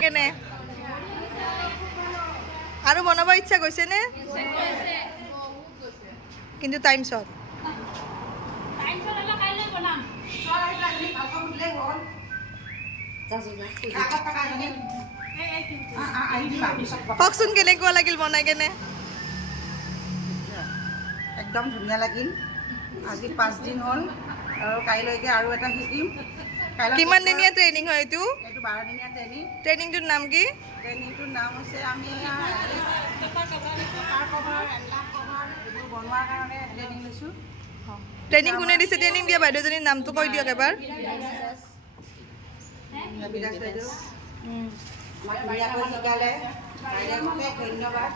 কেনে আৰু বনাব ইচ্ছা গৈছে নে কিন্তু টাইম শৰ্ট কওকচোন কেনেকুৱা লাগিল বনাই কেনে একদম ধুনীয়া লাগিল আজি 5 দিন হ'ল আৰু কাইলৈকে আৰু এটা শিকিম কিমান দিনীয়া ট্ৰেইনিং হয় এইটো 12 দিনীয়া ট্ৰেইনিং ট্ৰেইনিংটোৰ নাম কি ট্ৰেইনিংটোৰ নাম হৈছে আমি পেপাৰ কভাৰ এনলাভ কভাৰ এইবোৰ বনোৱাৰ কাৰণে ট্ৰেইনিং লৈছোঁ ট্ৰেইনিং কোনে দিছে ট্ৰেইনিং দিয়া বাইদেউজনীৰ নামটো কৈ দিয়ক এবাৰ বিৰাজ বাইদেউ ধুনীয়াকৈ শিকালে ধন্যবাদ